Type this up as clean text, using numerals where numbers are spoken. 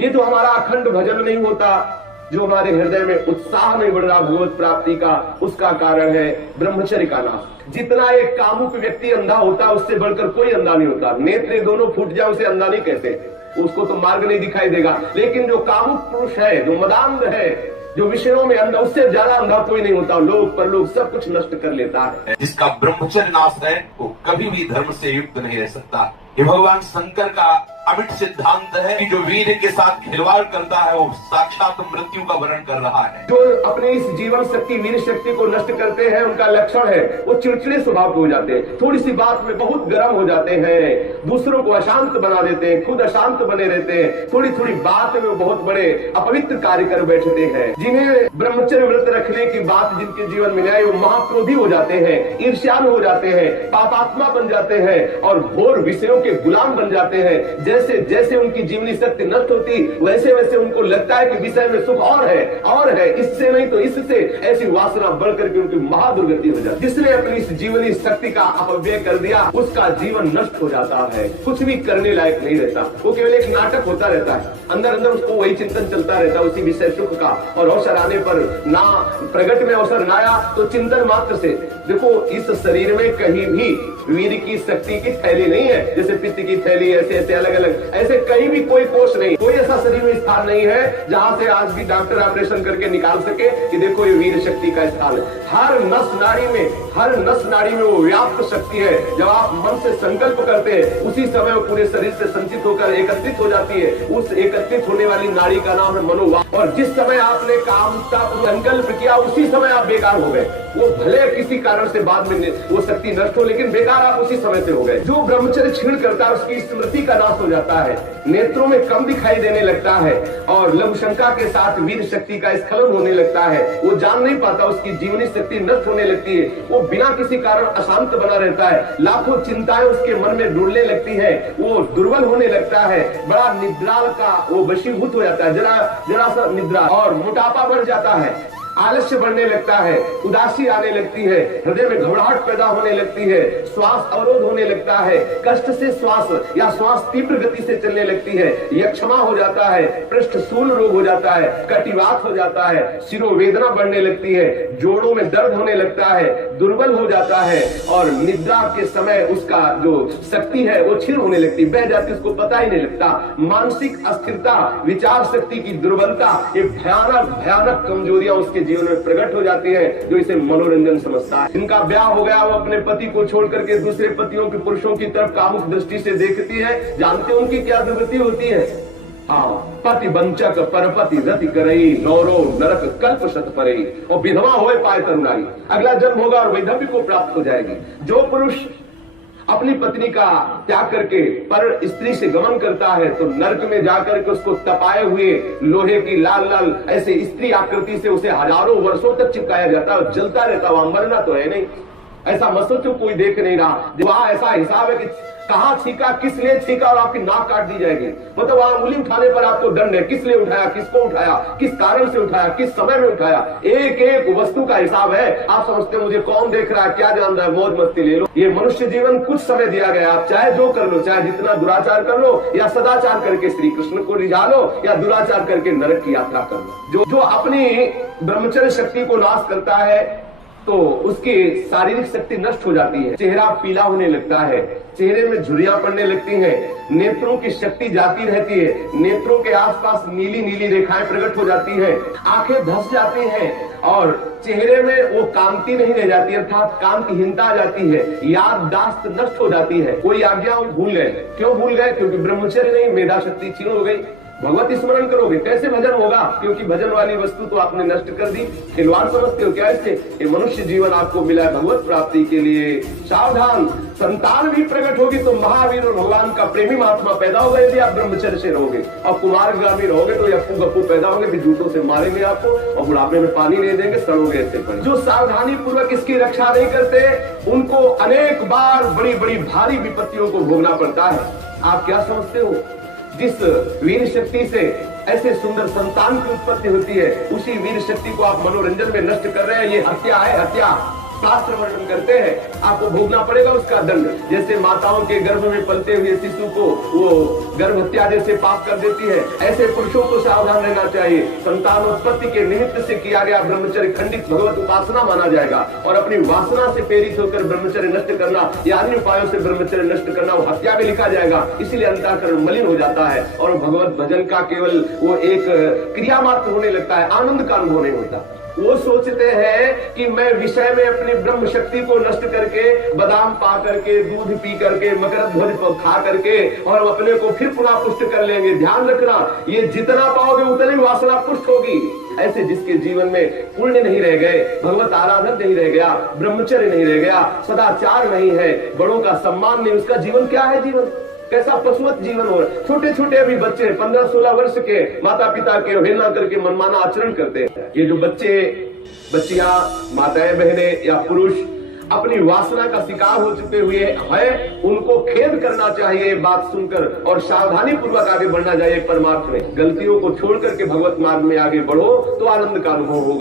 ये जो हमारा अखंड भजन नहीं होता, जो हमारे हृदय में उत्साह नहीं बढ़ रहा भगवत प्राप्ति का, उसका कारण है ब्रह्मचर्य का नाश। जितना एक कामुक व्यक्ति अंधा होता है, उससे बढ़कर कोई अंधा नहीं होता। नेत्र दोनों फूट जाए उसे अंधा नहीं कहते, उसको तो मार्ग नहीं दिखाई देगा। लेकिन जो कामुक पुरुष है, जो मदांध है, जो विषयों में अंधा, उससे ज्यादा अंधा कोई नहीं होता। लोग परलोक सब कुछ नष्ट कर लेता है। जिसका ब्रह्मचर्य नाश है वो कभी भी धर्म से युक्त नहीं रह सकता। ये भगवान शंकर का अमिट सिद्धांत है कि जो वीर के साथ खिलवाड़ करता है वो साक्षात मृत्यु का वर्ण कर रहा है। जो अपने इस जीवन शक्ति, वीर शक्ति को नष्ट करते हैं, उनका लक्षण है वो चिड़चिड़े स्वभाव के हो जाते हैं, थोड़ी सी बात में बहुत गर्म हो जाते हैं, दूसरों को अशांत बना देते हैं, खुद अशांत बने रहते हैं, थोड़ी थोड़ी बात में वो बहुत बड़े अपवित्र कार्य कर बैठते हैं। जिन्हें ब्रह्मचर्य व्रत रखने की बात जिनके जीवन में आए, वो महाक्रोधी हो जाते हैं, ईर्ष्यालु हो जाते हैं, पापात्मा बन जाते हैं और घोर विषयों के गुलाम बन जाते हैं। जैसे जैसे उनकी जीवनी शक्ति नष्ट होती, वैसे वैसे उनको लगता है कि विषय में सुख और है, इससे नहीं तो इससे, ऐसी वासना बढ़ करके उनकी महादुर्गति हो जाती है। जिसने अपनी इस जीवनी शक्ति का अपव्यय कर दिया, उसका जीवन नष्ट हो जाता है, कुछ भी करने लायक नहीं रहता। वो केवल एक नाटक होता रहता है, अंदर अंदर उसको वही चिंतन चलता रहता है, उसी विषय सुख का। और अवसर आने पर ना प्रगट में अवसर ना आया तो चिंतन मात्र से। देखो, इस शरीर में कहीं भी वीर की शक्ति की थैली नहीं है, जैसे पित्त की थैली, ऐसे ऐसे अलग अलग, ऐसे कहीं भी कोई कोष नहीं, कोई ऐसा शरीर में स्थान नहीं है जहां से आज भी डॉक्टर ऑपरेशन करके निकाल सके कि देखो ये वीर शक्ति का स्थान है। हर नस नाड़ी में वो व्याप्त शक्ति है। जब आप मन से संकल्प करते हैं, उसी समय वो पूरे शरीर से संचित होकर एकत्रित हो जाती है। उस एकत्रित होने वाली नाड़ी का नाम है मनोवाक। और जिस समय आपने काम का संकल्प किया, उसी समय आप बेकार हो गए। वो भले किसी कारण से बाद में वो शक्ति नष्ट हो, लेकिन बेकार आप उसी समय से हो गए। जो ब्रह्मचर्य छीण करता है, उसकी स्मृति का नाश हो जाता है, नेत्रों में कम दिखाई देने लगता है और लघु शंका के साथ वीर शक्ति का स्खलन होने लगता है। वो जान नहीं पाता, उसकी जीवनी शक्ति नष्ट होने लगती है। वो बिना किसी कारण अशांत बना रहता है, लाखों चिंताएं उसके मन में डुलने लगती है, वो दुर्बल होने लगता है, बड़ा निद्राल का वो वशीभूत हो जाता है, जरा सा निद्रा, और मोटापा बढ़ जाता है, आलस्य बढ़ने लगता है, उदासी आने लगती है, हृदय में घबराहट पैदा होने लगती है, श्वास अवरोध होने लगता है, कष्ट से श्वास तीव्र गति से चलने लगती है, यक्षमा हो जाता है, पृष्ठशूल रोग हो जाता है, कटिवात हो जाता है, शिरोवेदना बढ़ने लगती है, जोड़ों में दर्द होने लगता है, दुर्बल हो जाता है और निद्रा के समय उसका जो शक्ति है वो क्षीण होने लगती, बह जाती, उसको पता ही नहीं लगता। मानसिक अस्थिरता, विचार शक्ति की दुर्बलता, ये भयानक कमजोरियां उसके जीवन में प्रकट हो जाती है, जो इसे मनोरंजन समझता है। इनका ब्याह हो गया, वो अपने पति को छोड़ करके दूसरे पतियों के पुरुषों की तरफ कामुक दृष्टि से देखती है। जानते हैं उनकी क्या दुर्गति होती है? पति वंचक परपति रति करई, नौरो नरक कल्प शत परई, और विधवा होए पाए तरुणाई, अगला जन्म होगा और वैधव्य को प्राप्त हो जाएगी। जो पुरुष अपनी पत्नी का त्याग करके पर स्त्री से गमन करता है, तो नरक में जाकर के उसको तपाए हुए लोहे की लाल लाल ऐसे स्त्री आकृति से उसे हजारों वर्षों तक चिपकाया जाता है, जलता रहता, वहां मरना तो है नहीं। ऐसा मत सोचो कोई देख नहीं रहा, वहां ऐसा हिसाब है कि कहाँ छीका, किस लिए छीका, और आपकी नाक काट दी जाएगी। मतलब वहां उंगली उठाने पर आपको दंड है, किस लिए उठाया, किसको उठाया, किस कारण से उठाया, किस समय में उठाया, एक एक वस्तु का हिसाब है। आप समझते मुझे कौन देख रहा है, क्या जान रहा है, मौज मस्ती ले लो। ये मनुष्य जीवन कुछ समय दिया गया, आप चाहे जो कर लो, चाहे जितना दुराचार कर लो या सदाचार करके श्री कृष्ण को रिझा लो या दुराचार करके नरक की यात्रा कर लो। जो अपनी ब्रह्मचर्य शक्ति को नाश करता है तो उसकी शारीरिक शक्ति नष्ट हो जाती है, चेहरा पीला होने लगता है, चेहरे में झुर्रियां पड़ने लगती हैं, नेत्रों की शक्ति जाती रहती है, नेत्रों के आसपास नीली नीली रेखाएं प्रकट हो जाती हैं, आंखें धंस जाती हैं और चेहरे में वो कांति नहीं रह जाती, अर्थात कांतिहीनता आ जाती है, याददाश्त नष्ट हो जाती है, कोई आज्ञा भूल गए। क्यों भूल गए? क्योंकि ब्रह्मचर्य नहीं, मेधा शक्ति क्षीण हो गई। भगवत स्मरण करोगे, कैसे भजन होगा? क्योंकि भजन वाली वस्तु तो आपने नष्ट कर दी। खिलवाड़ समझते हो क्या इससे? ये मनुष्य जीवन आपको मिला है भगवत प्राप्ति के लिए। सावधान, संतान भी प्रकट होगी तो महावीर और भगवान का प्रेमी महात्मा पैदा होगा यदि आप ब्रह्मचर्य से रहोगे। और कुमारगामी रहोगे तो अप्पू गप्पू पैदा होंगे, भी जूतों से मारेंगे आपको और बुढ़ापे में पानी नहीं देंगे, सड़ोगे ऐसे पर। जो सावधानी पूर्वक इसकी रक्षा नहीं करते, उनको अनेक बार बड़ी बड़ी भारी विपत्तियों को भोगना पड़ता है। आप क्या समझते हो? जिस वीर शक्ति से ऐसे सुंदर संतान की उत्पत्ति होती है, उसी वीर शक्ति को आप मनोरंजन में नष्ट कर रहे हैं। ये हत्या है, हत्या। शास्त्र वर्णन करते हैं, आपको भोगना पड़ेगा उसका दंड। जैसे माताओं के गर्भ में पलते हुए शिशु को वो गर्भ हत्या जैसे पाप कर देती है, ऐसे पुरुषों को सावधान रहना चाहिए। संतानोत्पत्ति के निमित्त से किया गया ब्रह्मचर्य खंडित भगवत उपासना माना जाएगा, और अपनी वासना से प्रेरित होकर ब्रह्मचर्य नष्ट करना या अन्य उपायों से ब्रह्मचर्य नष्ट करना वो हत्या में लिखा जाएगा। इसलिए अंतःकरण मलिन हो जाता है और भगवत भजन का केवल वो एक क्रिया मात्र होने लगता है, आनंद का अनुभव नहीं होता। वो सोचते हैं कि मैं विषय में अपनी ब्रह्म शक्ति को नष्ट करके, बादाम पा करके, दूध पी करके, मकर ध्वज खा करके और अपने को फिर पुनः पुष्ट कर लेंगे। ध्यान रखना, ये जितना पाओगे उतनी वासना पुष्ट होगी। ऐसे जिसके जीवन में पुण्य नहीं रह गए, भगवत आराधन नहीं रह गया, ब्रह्मचर्य नहीं रह गया, सदाचार नहीं है, बड़ों का सम्मान नहीं, उसका जीवन क्या है? जीवन कैसा पशुवत जीवन हो रहा है। छोटे छोटे अभी बच्चे 15-16 वर्ष के माता पिता के अवहेलना करके मनमाना आचरण करते हैं। ये जो बच्चे बच्चियां, माताएं बहने या पुरुष अपनी वासना का शिकार हो चुके हुए हैं, उनको खेद करना चाहिए बात सुनकर, और सावधानी पूर्वक आगे बढ़ना चाहिए। परमार्थ में गलतियों को छोड़ करके भगवत मार्ग में आगे बढ़ो तो आनंद का अनुभव होगा।